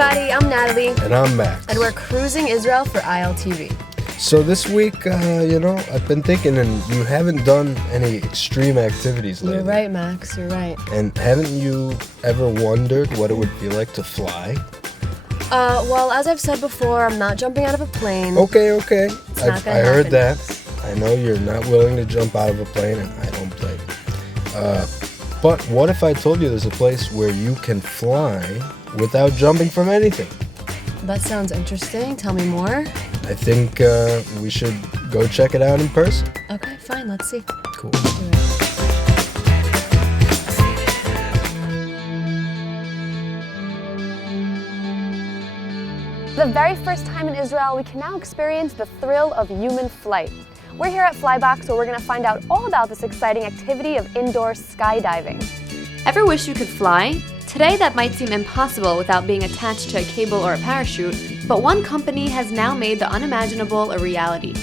everybody, I'm Natalie. And I'm Max. And we're cruising Israel for ILTV. So this week, I've been thinking, and you haven't done any extreme activities lately. You're right, Max, you're right. And haven't you ever wondered what it would feel like to fly? Well, as I've said before, I'm not jumping out of a plane. Okay. I heard that. I know you're not willing to jump out of a plane, and I don't blame you. But what if I told you there's a place where you can fly without jumping from anything? That sounds interesting. Tell me more. I think we should go check it out in person. Okay, fine. Let's see. Cool. Let's do it. For the very first time in Israel, we can now experience the thrill of human flight. We're here at Flybox, where we're going to find out all about this exciting activity of indoor skydiving. Ever wish you could fly? Today that might seem impossible without being attached to a cable or a parachute, but one company has now made the unimaginable a reality.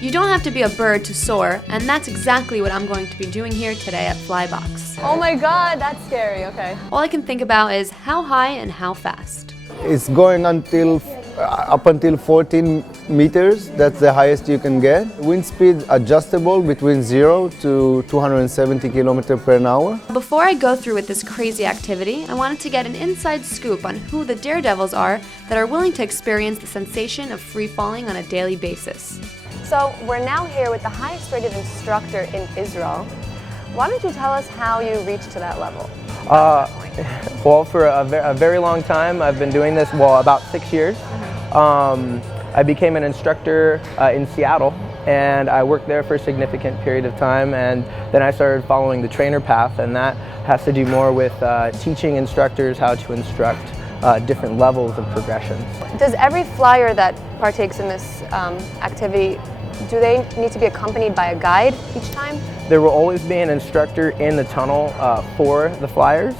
You don't have to be a bird to soar, and that's exactly what I'm going to be doing here today at Flybox. Oh my God, that's scary. Okay. All I can think about is how high and how fast. It's going up until 14 meters. That's the highest you can get. Wind speed adjustable between 0 to 270 kilometers per hour. Before I go through with this crazy activity, I wanted to get an inside scoop on who the daredevils are that are willing to experience the sensation of free falling on a daily basis. So we're now here with the highest rated instructor in Israel. Why don't you tell us how you reached to that level? Well, for a very long time, I've been doing this, about 6 years. I became an instructor in Seattle, and I worked there for a significant period of time, and then I started following the trainer path, and that has to do more with teaching instructors how to instruct different levels of progressions. Does every flyer that partakes in this activity, do they need to be accompanied by a guide each time? There will always be an instructor in the tunnel for the flyers.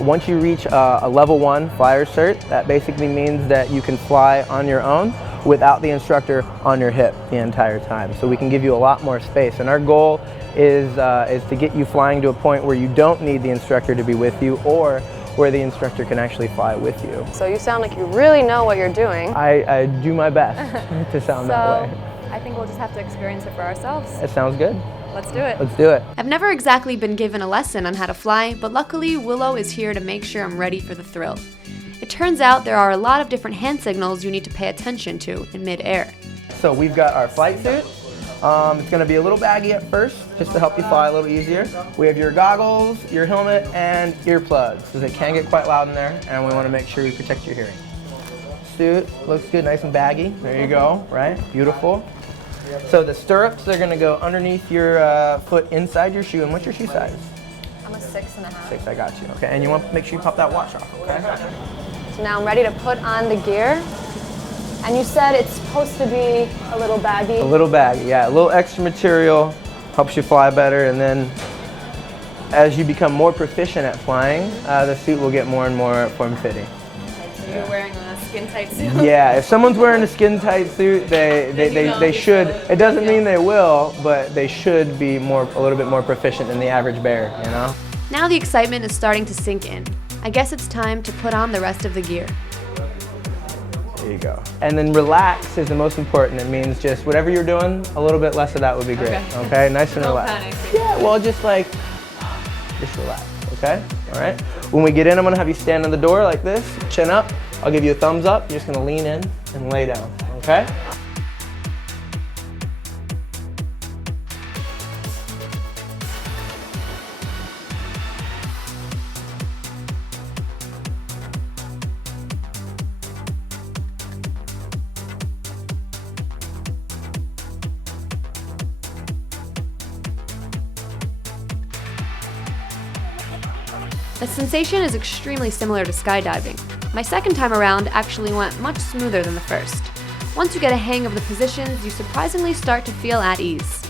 Once you reach a level 1 flyer cert, that basically means that you can fly on your own without the instructor on your hip the entire time. So we can give you a lot more space. And our goal is to get you flying to a point where you don't need the instructor to be with you, or where the instructor can actually fly with you. So you sound like you really know what you're doing. I do my best to sound that way. I think we'll just have to experience it for ourselves. It sounds good. Let's do it. Let's do it. I've never exactly been given a lesson on how to fly, but luckily Willow is here to make sure I'm ready for the thrill. It turns out there are a lot of different hand signals you need to pay attention to in mid-air. So we've got our flight suit. It's going to be a little baggy at first, just to help you fly a little easier. We have your goggles, your helmet, and earplugs, because it can get quite loud in there, and we want to make sure we protect your hearing. Suit looks good, nice and baggy. There you go, right? Beautiful. So the stirrups are going to go underneath your foot inside your shoe. And what's your shoe size? I'm a 6.5. 6, I got you. Okay, and you want to make sure you pop that watch off, okay? So now I'm ready to put on the gear. And you said it's supposed to be a little baggy. A little baggy, yeah. A little extra material helps you fly better, and then as you become more proficient at flying, the suit will get more and more form-fitting. So you're wearing a skin-tight suit? Yeah, if someone's wearing a skin-tight suit, they should. It doesn't mean they will, but they should be a little bit more proficient than the average bear, you know? Now the excitement is starting to sink in. I guess it's time to put on the rest of the gear. There you go. And then relax is the most important. It means just whatever you're doing, a little bit less of that would be great. Okay, nice and relaxed. Yeah, well, just relax, okay? All right? When we get in, I'm gonna have you stand on the door like this, chin up. I'll give you a thumbs up. You're just gonna lean in and lay down, okay? The sensation is extremely similar to skydiving. My second time around actually went much smoother than the first. Once you get a hang of the positions, you surprisingly start to feel at ease.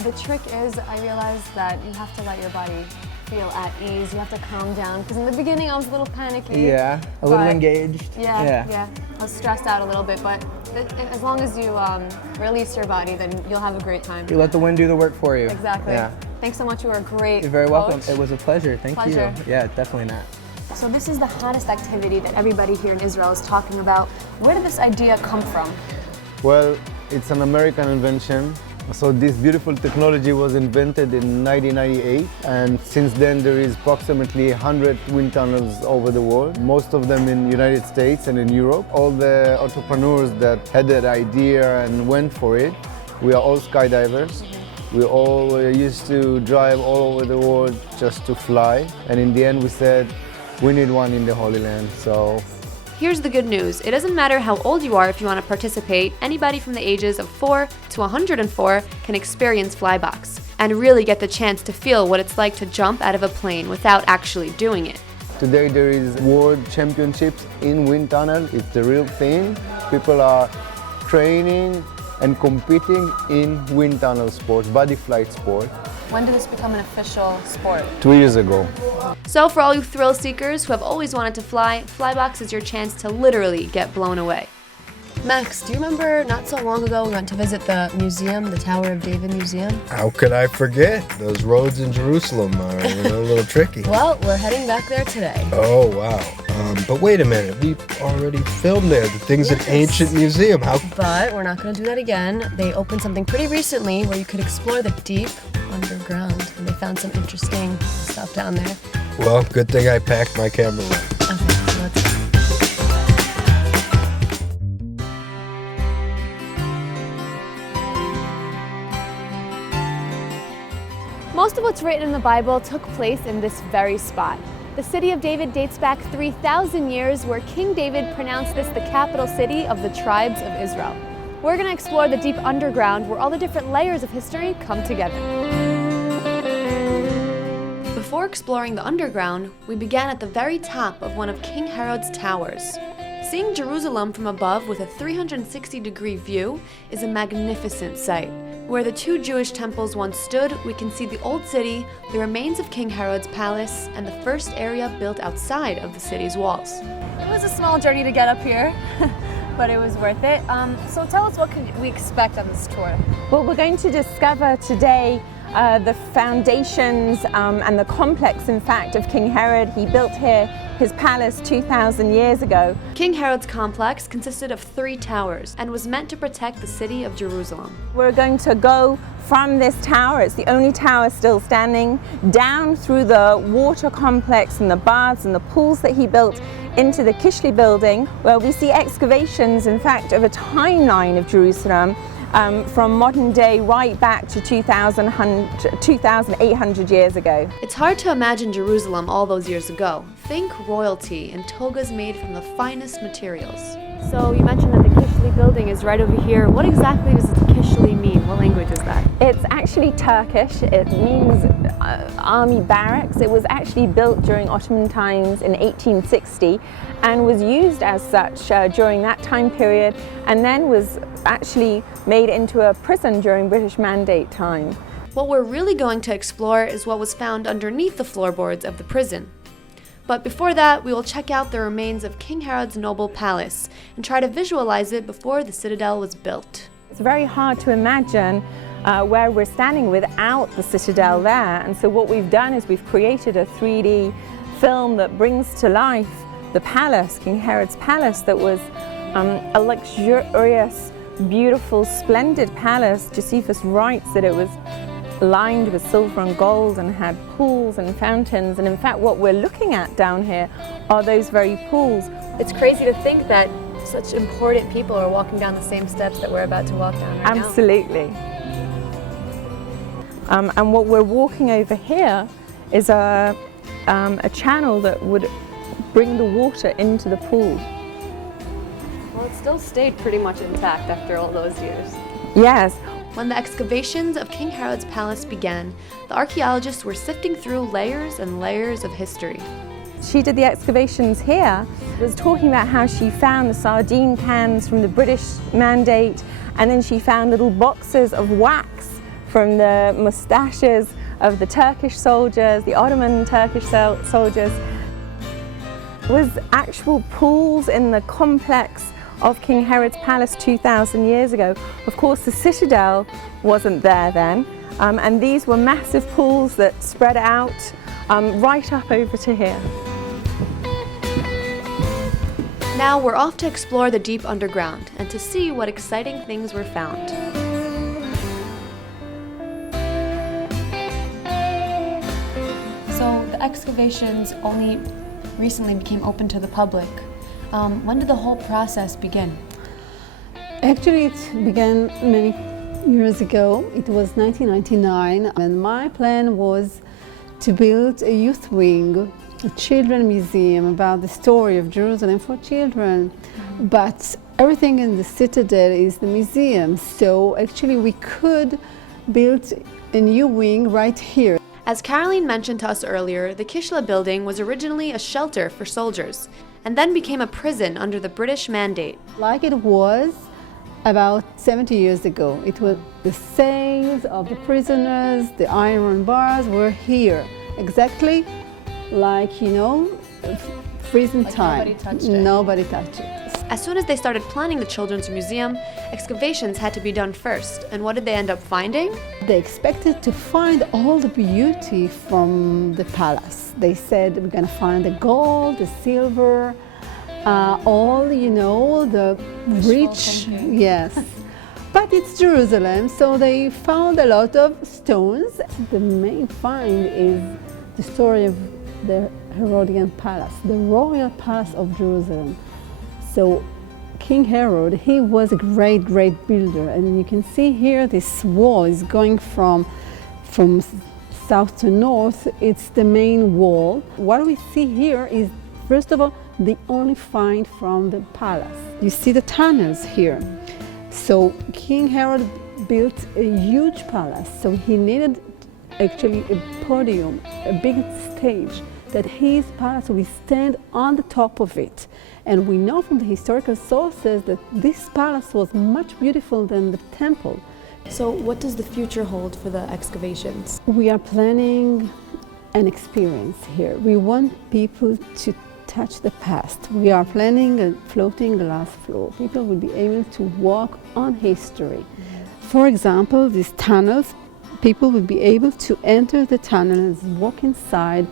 The trick is, I realized that you have to let your body feel at ease. You have to calm down, because in the beginning I was a little panicky. Yeah, a little engaged. Yeah. I was stressed out a little bit, but as long as you release your body, then you'll have a great time. You let the wind do the work for you. Exactly. Yeah. Thanks so much. You were a great You're very welcome. coach. It was a pleasure. Thank Pleasure. you. Yeah, definitely not. So this is the hottest activity that everybody here in Israel is talking about. Where did this idea come from? Well, it's an American invention. So this beautiful technology was invented in 1998, and since then there is approximately 100 wind tunnels over the world, most of them in the United States and in Europe. All the entrepreneurs that had that idea and went for it, we are all skydivers. We all used to drive all over the world just to fly, and in the end we said we need one in the Holy Land. So here's the good news. It doesn't matter how old you are if you want to participate. Anybody from the ages of 4 to 104 can experience Flybox and really get the chance to feel what it's like to jump out of a plane without actually doing it. today there is world championships in wind tunnel. It's the real thing. People are training and competing in wind tunnel sport, body flight sport. When did this become an official sport? 2 years ago. So for all you thrill seekers who have always wanted to fly, Flybox is your chance to literally get blown away. Max, do you remember not so long ago we went to visit the museum, the Tower of David Museum? How could I forget? Those roads in Jerusalem are a little tricky. Well, we're heading back there today. Oh, wow. But wait a minute. We already filmed there. The thing's an ancient museum. How? But we're not going to do that again. They opened something pretty recently where you could explore the deep underground. And they found some interesting stuff down there. Well, good thing I packed my camera. Okay, so let's go. Most of what's written in the Bible took place in this very spot. The city of David dates back 3,000 years, where King David pronounced this the capital city of the tribes of Israel. We're going to explore the deep underground where all the different layers of history come together. Before exploring the underground, we began at the very top of one of King Herod's towers. Seeing Jerusalem from above with a 360-degree view is a magnificent sight. Where the two Jewish temples once stood, we can see the old city, the remains of King Herod's palace, and the first area built outside of the city's walls. It was a small journey to get up here, but it was worth it. So tell us, what can we expect on this tour? Well, we're going to discover today the foundations and the complex, in fact, of King Herod. He built here his palace 2,000 years ago. King Herod's complex consisted of 3 towers and was meant to protect the city of Jerusalem. We're going to go from this tower, it's the only tower still standing, down through the water complex and the baths and the pools that he built into the Kishli building, where we see excavations, in fact, of a timeline of Jerusalem from modern day right back to 2,800 years ago. It's hard to imagine Jerusalem all those years ago. Think royalty and togas made from the finest materials. So you mentioned that the Kishli building is right over here. What exactly does the Kishli mean? What language is that? It's actually Turkish. It means army barracks. It was actually built during Ottoman times in 1860 and was used as such during that time period, and then was actually made into a prison during British Mandate time. What we're really going to explore is what was found underneath the floorboards of the prison. But before that, we will check out the remains of King Herod's noble palace and try to visualize it before the citadel was built. It's very hard to imagine where we're standing without the citadel there, and so what we've done is we've created a 3D film that brings to life the palace, King Herod's palace, that was a luxurious, beautiful, splendid palace. Josephus writes that it was lined with silver and gold and had pools and fountains, and in fact what we're looking at down here are those very pools. It's crazy to think that such important people are walking down the same steps that we're about to walk down right now. Absolutely. And what we're walking over here is a channel that would bring the water into the pool. Well, it still stayed pretty much intact after all those years. Yes. When the excavations of King Herod's palace began, the archaeologists were sifting through layers and layers of history. She did the excavations here, was talking about how she found the sardine cans from the British Mandate, and then she found little boxes of wax from the mustaches of the Turkish soldiers, the Ottoman Turkish soldiers. There was actual pools in the complex of King Herod's palace 2,000 years ago. Of course, the citadel wasn't there then, and these were massive pools that spread out right up over to here. Now we're off to explore the deep underground and to see what exciting things were found. So the excavations only recently became open to the public. When did the whole process begin? Actually, it began many years ago. It was 1999, and my plan was to build a youth wing, a children museum about the story of Jerusalem for children. But everything in the citadel is the museum, so actually we could build a new wing right here. As Caroline mentioned to us earlier, the Kishla building was originally a shelter for soldiers and then became a prison under the British Mandate. Like it was about 70 years ago. It was the cells of the prisoners, the iron bars were here, exactly like, you know, prison time. Nobody touched it. As soon as they started planning the children's museum, excavations had to be done first. And what did they end up finding? They expected to find all the beauty from the palace. They said we're going to find the gold, the silver, all, you know, the rich, yes. But it's Jerusalem, so they found a lot of stones. The main find is the story of the Herodian palace, the royal palace of Jerusalem. So King Herod, he was a great builder, and you can see here this wall is going from south to north. It's the main wall. What we see here is, first of all, the only find from the palace. You see the tunnels here. So King Herod built a huge palace, so he needed actually a podium, a big stage, that his palace will stand on the top of it. And we know from the historical sources that this palace was much beautiful than the temple. So what does the future hold for the excavations? We are planning an experience here. We want people to touch the past. We are planning a floating glass floor. People will be able to walk on history. For example, these tunnels, people will be able to enter the tunnels, walk inside,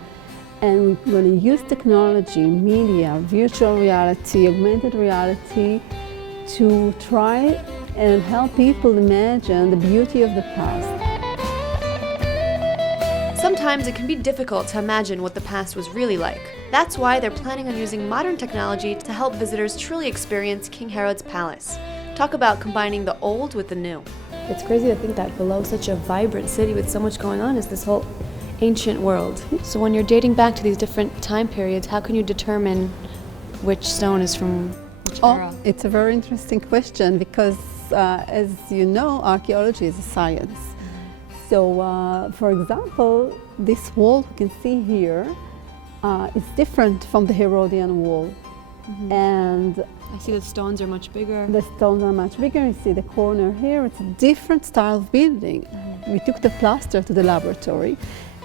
and we're going to use technology, media, virtual reality, augmented reality to try and help people imagine the beauty of the past. Sometimes it can be difficult to imagine what the past was really like. That's why they're planning on using modern technology to help visitors truly experience King Herod's palace. Talk about combining the old with the new. It's crazy to think that below such a vibrant city with so much going on is this whole ancient world. So when you're dating back to these different time periods, how can you determine which stone is from which era? It's a very interesting question because, as you know, archaeology is a science. So, for example, this wall you can see here is different from the Herodian wall. And I see the stones are much bigger. the stones are much bigger. You see the corner here, it's a different style of building. We took the plaster to the laboratory,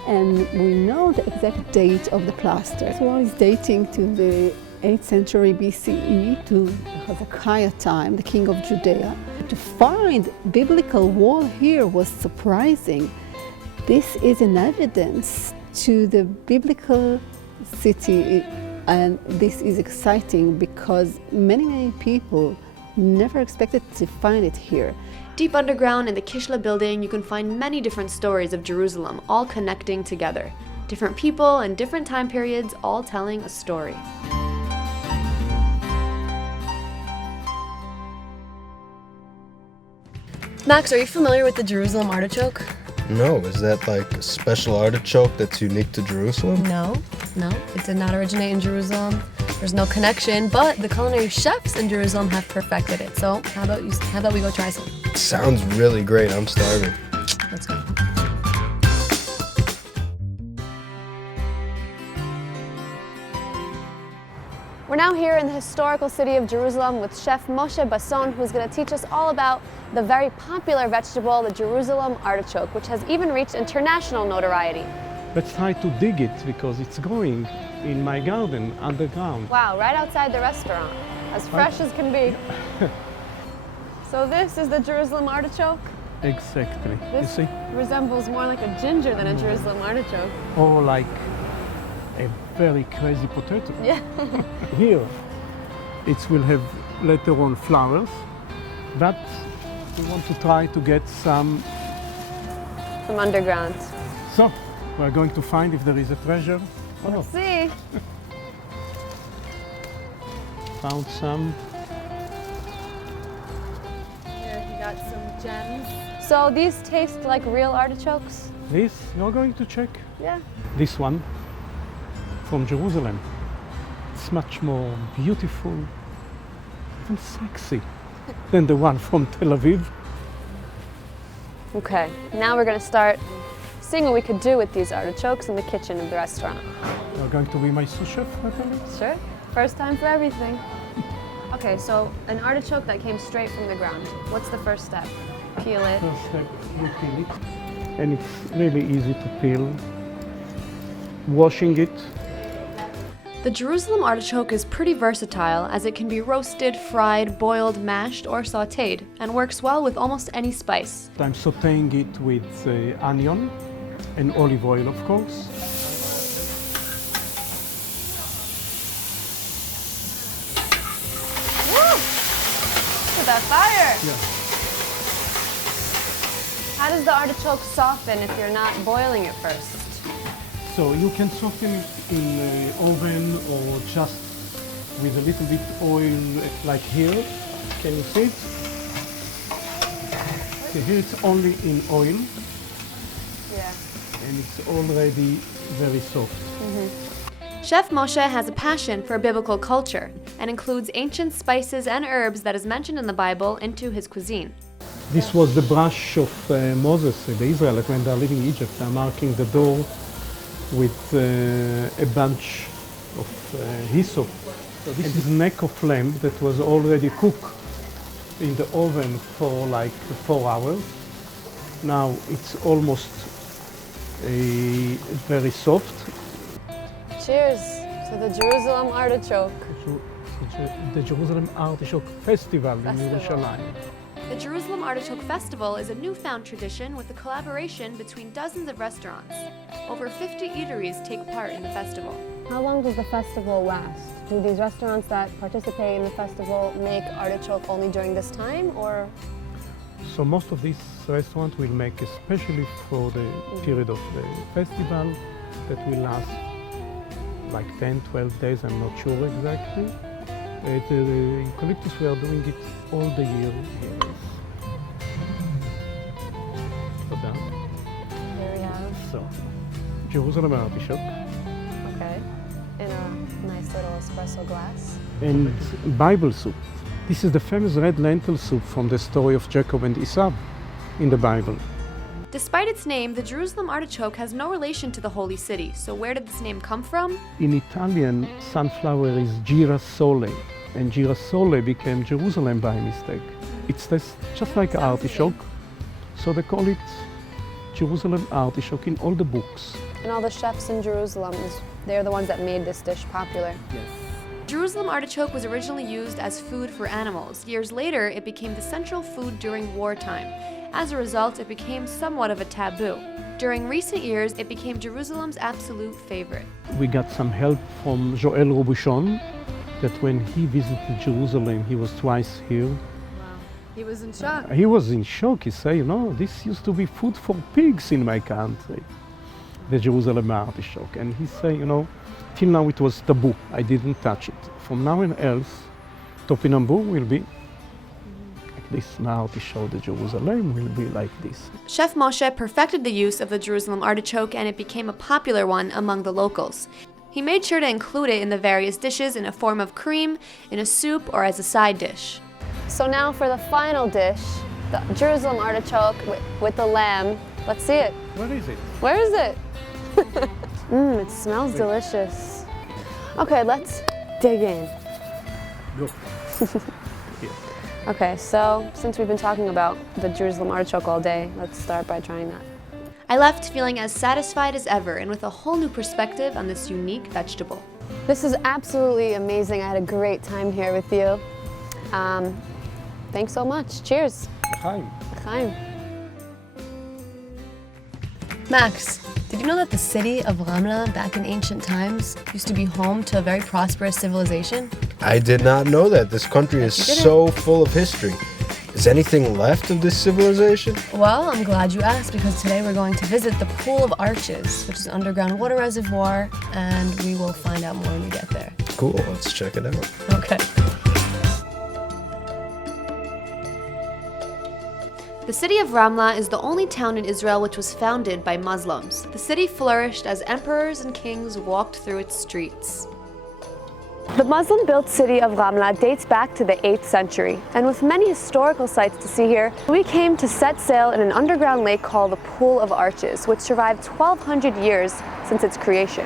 and we know the exact date of the plaster. This wall is dating to the 8th century BCE, to Hezekiah time, the king of Judea. To find biblical wall here was surprising. This is an evidence to the biblical city, and this is exciting because many people never expected to find it here. Deep underground in the Kishla building, you can find many different stories of Jerusalem, all connecting together. Different people and different time periods, all telling a story. Max, are you familiar with the Jerusalem artichoke? No, is that like a special artichoke that's unique to Jerusalem? No, it did not originate in Jerusalem. There's no connection, but the culinary chefs in Jerusalem have perfected it. So how about we go try some? Sounds really great. I'm starving. Let's go. We're now here in the historical city of Jerusalem with Chef Moshe Basson, who's going to teach us all about the very popular vegetable, the Jerusalem artichoke, which has even reached international notoriety. Let's try to dig it because it's growing in my garden underground. Wow, right outside the restaurant, as fresh as can be. So this is the Jerusalem artichoke? Exactly. This You see? resembles more like a ginger than a Jerusalem artichoke. Or like a very crazy potato. Yeah. Here, It will have later on flowers, but we want to try to get some. From underground. So, we're going to find if there is a treasure. Let's see. Found some. Here, you got some gems. So these taste like real artichokes? This, you're going to check? Yeah. This one from Jerusalem. It's much more beautiful and sexy than the one from Tel Aviv. Okay, now we're gonna start seeing what we could do with these artichokes in the kitchen of the restaurant. You're going to be my sous chef, Natalie? Sure. First time for everything. Okay, so an artichoke that came straight from the ground. What's the first step? Peel it. First step, we peel it. And it's really easy to peel. Washing it. The Jerusalem artichoke is pretty versatile as it can be roasted, fried, boiled, mashed, or sautéed, and works well with almost any spice. I'm sautéing it with onion and olive oil, of course. Woo! Look at that fire! Yeah. How does the artichoke soften if you're not boiling it first? So you can soften it in the oven or just with a little bit oil, like here. Can you see it? So here it's only in oil Yeah. and it's already very soft. Chef Moshe has a passion for biblical culture and includes ancient spices and herbs that is mentioned in the Bible into his cuisine. This was the brush of Moses, the Israelites, when they're leaving Egypt. They're marking the door with a bunch of hyssop. So this is neck of lamb that was already cooked in the oven for like 4 hours. Now it's almost very soft. Cheers to the Jerusalem artichoke. The Jerusalem Artichoke Festival in Yerushalayim. The Jerusalem Artichoke Festival is a newfound tradition with the collaboration between dozens of restaurants. Over 50 eateries take part in the festival. How long does the festival last? Do these restaurants that participate in the festival make artichoke only during this time, or? So most of these restaurants will make especially for the period of the festival that will last like 10, 12 days, I'm not sure exactly. At the Eucalyptus we are doing it all the year. Here we have. So, Jerusalem artichoke Okay. In a nice little espresso glass. and Bible soup. This is the famous red lentil soup from the story of Jacob and Esau in the Bible. Despite its name, the Jerusalem artichoke has no relation to the Holy City, so where did this name come from? In Italian, sunflower is girasole, and girasole became Jerusalem by mistake. It's just like artichoke, so they call it Jerusalem artichoke in all the books. And all the chefs in Jerusalem, they're the ones that made this dish popular. Jerusalem artichoke was originally used as food for animals. Years later, it became the central food during wartime. As a result, it became somewhat of a taboo. During recent years, it became Jerusalem's absolute favorite. We got some help from Joël Robuchon, that when he visited Jerusalem, he was twice here. Wow. He was in shock. He was in shock. He said, you know, this used to be food for pigs in my country, the Jerusalem artichoke. And he said, you know, till now it was taboo. I didn't touch it. From now on else, topinambour will be like this. Now to show the Jerusalem will be like this. Chef Moshe perfected the use of the Jerusalem artichoke and it became a popular one among the locals. He made sure to include it in the various dishes in a form of cream, in a soup, or as a side dish. So now for the final dish, the Jerusalem artichoke with the lamb. Let's see it. Where is it? Where is it? It smells delicious. Okay, let's dig in. Go. Okay, so since we've been talking about the Jerusalem artichoke all day, let's start by trying that. I left feeling as satisfied as ever and with a whole new perspective on this unique vegetable. This is absolutely amazing. I had a great time here with you. Thanks so much. Cheers. Chaim. Chaim. Max, did you know that the city of Ramallah back in ancient times used to be home to a very prosperous civilization? I did not know that. This country is so full of history. Is anything left of this civilization? Well, I'm glad you asked because today we're going to visit the Pool of Arches, which is an underground water reservoir, and we will find out more when we get there. Cool, let's check it out. Okay. The city of Ramallah is the only town in Israel which was founded by Muslims. The city flourished as emperors and kings walked through its streets. The Muslim-built city of Ramallah dates back to the 8th century, and with many historical sites to see here, we came to set sail in an underground lake called the Pool of Arches, which survived 1,200 years since its creation.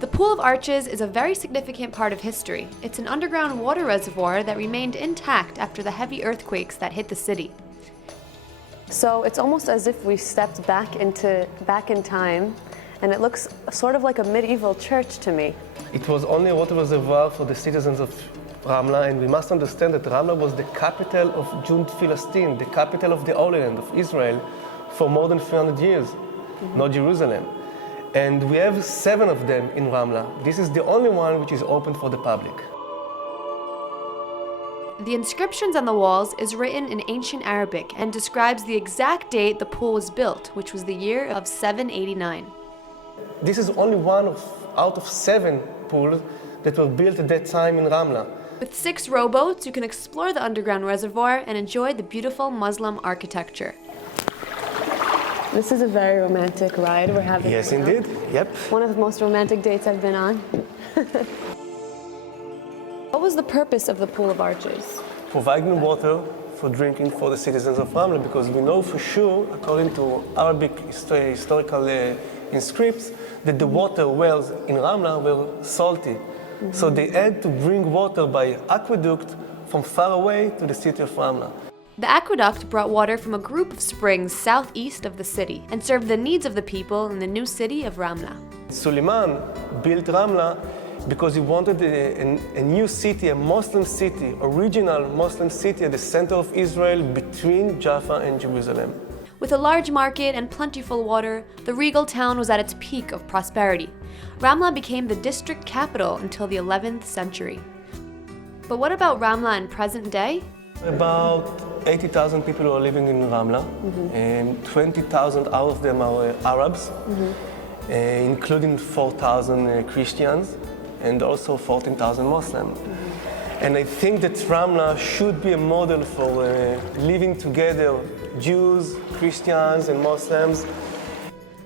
The Pool of Arches is a very significant part of history. It's an underground water reservoir that remained intact after the heavy earthquakes that hit the city. So it's almost as if we stepped back in time, and it looks sort of like a medieval church to me. It was only a water reservoir for the citizens of Ramallah, and we must understand that Ramallah was the capital of Jude Philistine, the capital of the Holy Land of Israel for more than 300 years, not Jerusalem. And we have 7 of them in Ramallah. This is the only one which is open for the public. The inscriptions on the walls is written in ancient Arabic and describes the exact date the pool was built, which was the year of 789. This is only one out of 7 pools that were built at that time in Ramallah. With 6 rowboats, you can explore the underground reservoir and enjoy the beautiful Muslim architecture. This is a very romantic ride we're having. Yes, right now. indeed. Yep. One of the most romantic dates I've been on. What was the purpose of the Pool of Arches? Providing water for drinking for the citizens of Ramallah, because we know for sure, according to Arabic historical inscripts, that the water wells in Ramallah were salty. So they had to bring water by aqueduct from far away to the city of Ramallah. The aqueduct brought water from a group of springs southeast of the city and served the needs of the people in the new city of Ramallah. Suleiman built Ramallah because he wanted a new city, a Muslim city, original Muslim city at the center of Israel between Jaffa and Jerusalem. With a large market and plentiful water, the regal town was at its peak of prosperity. Ramallah became the district capital until the 11th century. But what about Ramallah in present day? About 80,000 people are living in Ramallah, and 20,000 out of them are Arabs, including 4,000 Christians and also 14,000 Muslims. And I think that Ramallah should be a model for living together, Jews, Christians, and Muslims.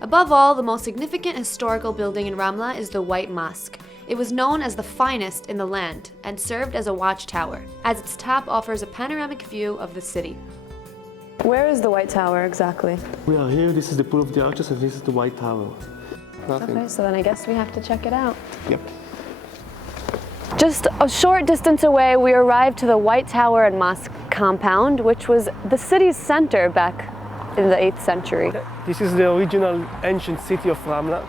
Above all, the most significant historical building in Ramallah is the White Mosque. It was known as the finest in the land and served as a watchtower, as its top offers a panoramic view of the city. Where is the White Tower exactly? We are here, this is the Pool of the Arches, and this is the White Tower. Nothing. Okay, so then I guess we have to check it out. Yep. Just a short distance away, we arrived to the White Tower and Mosque compound, which was the city's center back in the 8th century. This is the original ancient city of Ramallah.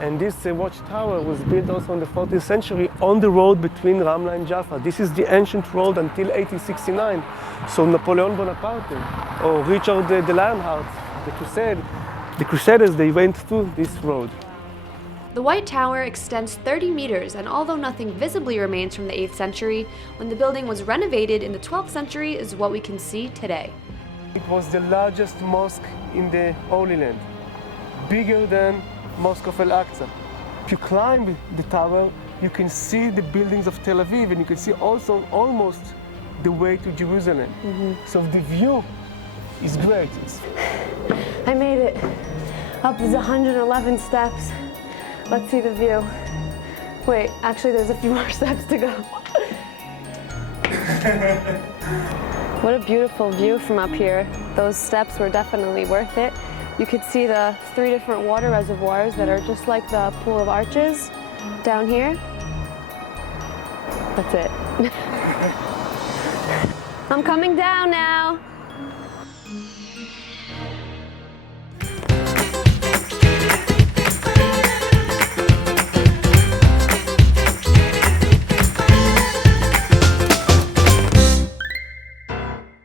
And this watchtower was built also in the 14th century on the road between Ramallah and Jaffa. This is the ancient road until 1869. So Napoleon Bonaparte or Richard the Lionheart, the Crusaders, they went through this road. The White Tower extends 30 meters, and although nothing visibly remains from the 8th century, when the building was renovated in the 12th century is what we can see today. It was the largest mosque in the Holy Land, bigger than Mosque of Al-Aqsa. If you climb the tower, you can see the buildings of Tel Aviv, and you can see also almost the way to Jerusalem. So the view is great. I made it up these 111 steps. Let's see the view. Wait, actually there's a few more steps to go. What a beautiful view from up here. Those steps were definitely worth it. You could see the 3 different water reservoirs that are just like the Pool of Arches down here. That's it. I'm coming down now.